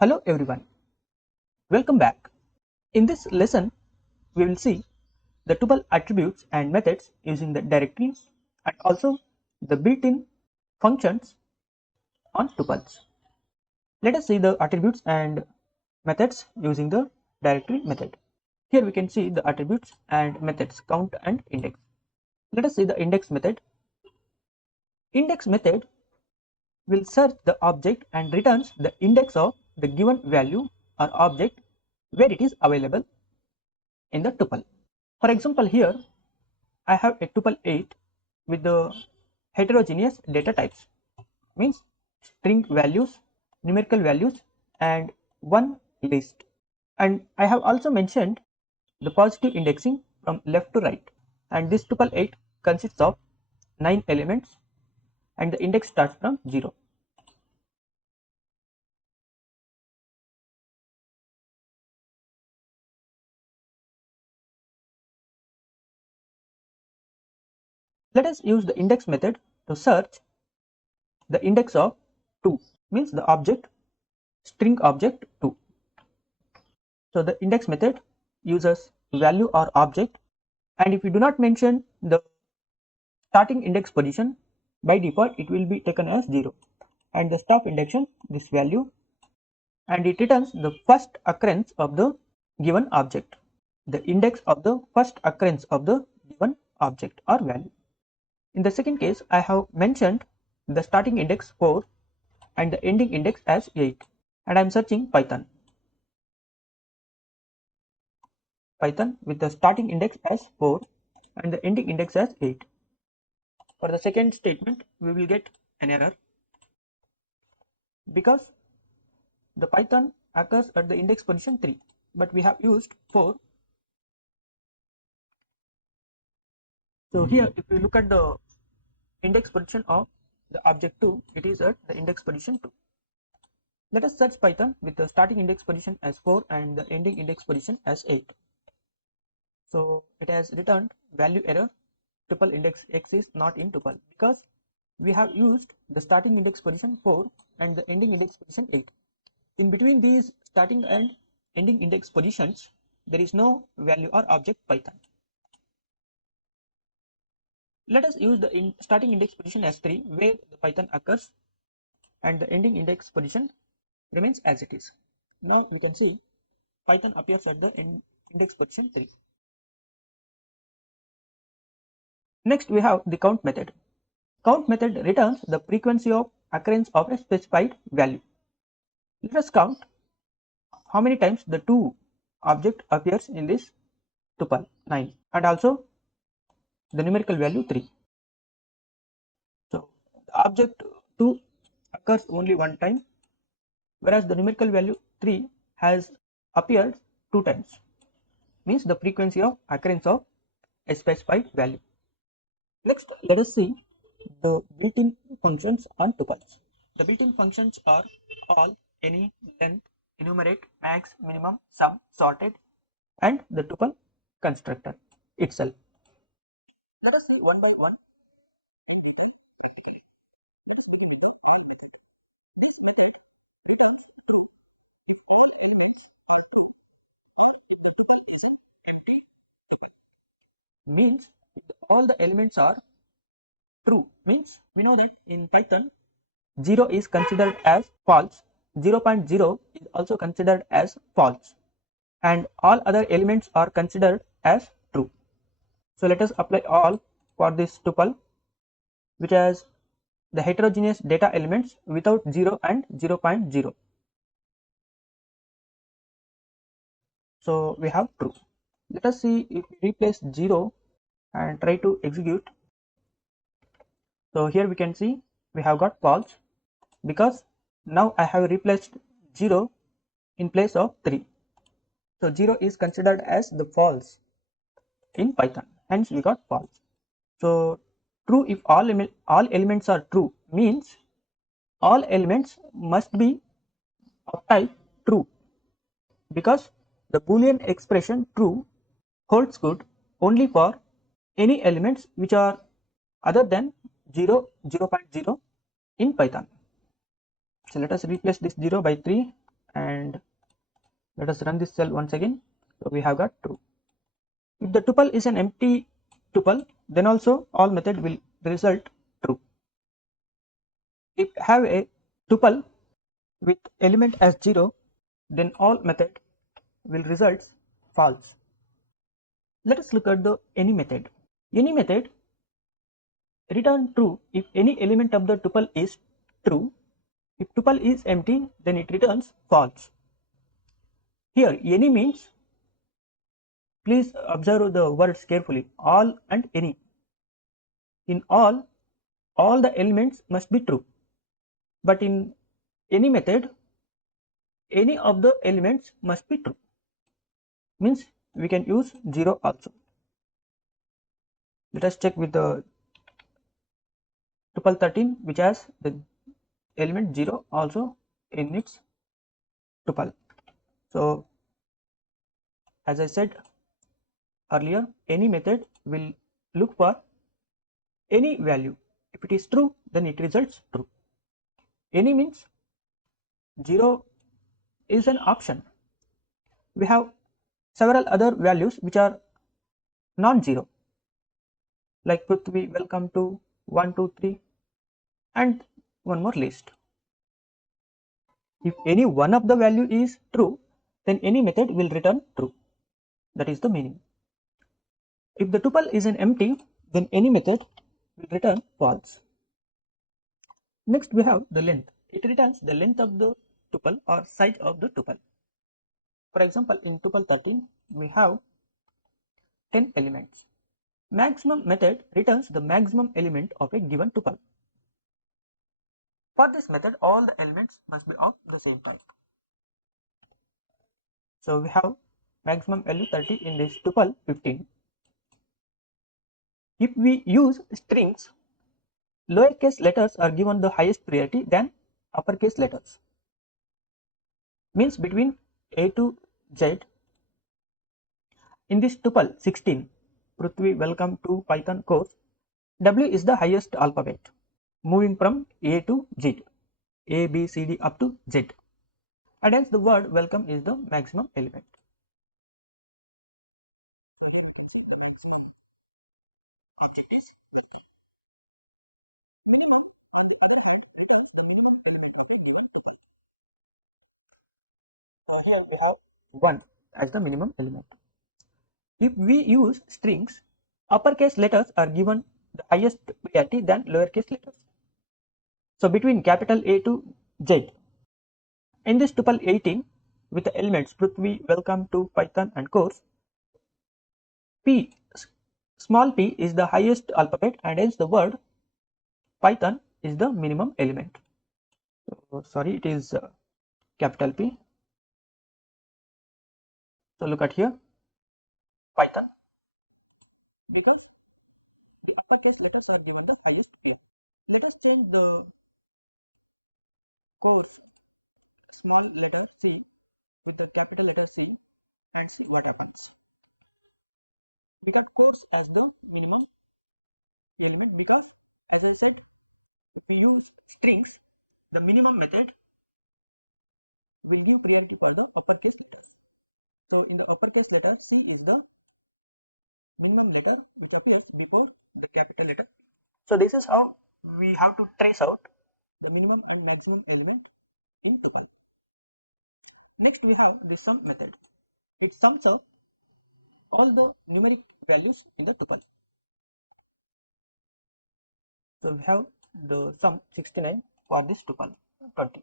Hello everyone, welcome back. In this lesson, we will see the tuple attributes and methods using the directory and also the built-in functions on tuples. Let us see the attributes and methods using the directory method. Here we can see the attributes and methods count and index. Let us see the index method. Index method will search the object and returns the index of the given value or object where it is available in the tuple. For example, here I have a tuple 8 with the heterogeneous data types, means string values, numerical values and one list. And I have also mentioned the positive indexing from left to right, and this tuple 8 consists of 9 elements and the index starts from 0. Let us use the index method to search the index of 2, means the object string object 2. So the index method uses value or object, and if you do not mention the starting index position, by default it will be taken as 0, and the stop indexation this value, and it returns the first occurrence of the given object, the index of the first occurrence of the given object or value. In the second case, I have mentioned the starting index 4 and the ending index as 8, and I am searching Python with the starting index as 4 and the ending index as 8. For the second statement, we will get an error because the Python occurs at the index position 3, but we have used 4. So here if we look at the index position of the object 2, it is at the index position 2. Let us search Python with the starting index position as 4 and the ending index position as 8. So it has returned value error, tuple index x is not in tuple, because we have used the starting index position 4 and the ending index position 8. In between these starting and ending index positions, there is no value or object Python. Let us use the starting index position as 3, where the Python occurs, and the ending index position remains as it is. Now we can see Python appears at the index position 3. Next we have the count method. Count method returns the frequency of occurrence of a specified value. Let us count how many times the 2 object appears in this tuple 9 and also the numerical value 3. So the object 2 occurs only one time, whereas the numerical value 3 has appeared 2 times, means the frequency of occurrence of a specified value. Next, let us see the built-in functions on tuples. The built-in functions are all, any, length, enumerate, max, minimum, sum, sorted, and the tuple constructor itself. Let us see one by one in detail practically. Let us begin with the all method. This method returns true if all elements are true or if the tuple is an empty tuple. Means if all the elements are true, means we know that in Python 0 is considered as false, 0.0 is also considered as false, and all other elements are considered as true. So let us apply all for this tuple, which has the heterogeneous data elements without 0 and 0.0. So we have true. Let us see if we replace 0 and try to execute. So here we can see we have got false, because now I have replaced 0 in place of 3. So 0 is considered as the false in Python, hence we got false. So true if all elements are true means all elements must be of type true, because the Boolean expression true holds good only for any elements which are other than 0.0 in Python. So let us replace this 0 by 3 and let us run this cell once again. So we have got true. If the tuple is an empty tuple, then also all method will result true. If have a tuple with element as 0, then all method will result false. Let us look at the any method. Any method return true if any element of the tuple is true. If tuple is empty, then it returns false. Here any means, please observe the words carefully, all and any. In all the elements must be true, but in any method, any of the elements must be true. Means we can use 0 also. Let us check with the tuple 13, which has the element 0 also in its tuple. So as I said earlier, any method will look for any value. If it is true, then it results true. Any means 0 is an option. We have several other values which are non-zero, like Prithvi, welcome to 1, 2, 3, and one more list. If any one of the value is true, then any method will return true. That is the meaning. If the tuple is an empty, then any method will return false. Next we have the length. It returns the length of the tuple or size of the tuple. For example, in tuple 13 we have 10 elements. Maximum method returns the maximum element of a given tuple. For this method, all the elements must be of the same type. So we have maximum value 30 in this tuple 15. If we use strings, lowercase letters are given the highest priority than uppercase letters. Means between A to Z. In this tuple 16, Prithvi, welcome to Python course, W is the highest alphabet, moving from A to Z, A, B, C, D up to Z. And hence the word welcome is the maximum element. So here we can see the maximum object is welcome. Minimum, on the other hand, returns the minimum element of a given tuple. So here we have 1 as the minimum element. If we use strings, uppercase letters are given the highest priority than lowercase letters. So between capital A to Z, in this tuple 18 with the elements Prithvi, welcome to Python and course, P, small p is the highest alphabet and hence the word Python is the minimum element. So, sorry, it is capital P. So look at here, Python, because the uppercase letters are given the highest priority. Let us change the course small letter C with the capital letter C and see what happens. We got course as the minimum element because, as I said, if we use strings, the minimum method will give priority for the uppercase letters. So in the uppercase letter, C is the minimum letter which appears before the capital letter. So this is how we have to trace out the minimum and maximum element in tuple. Next we have the sum method. It sums up all the numeric values in the tuple. So we have the sum 69 for this tuple 20.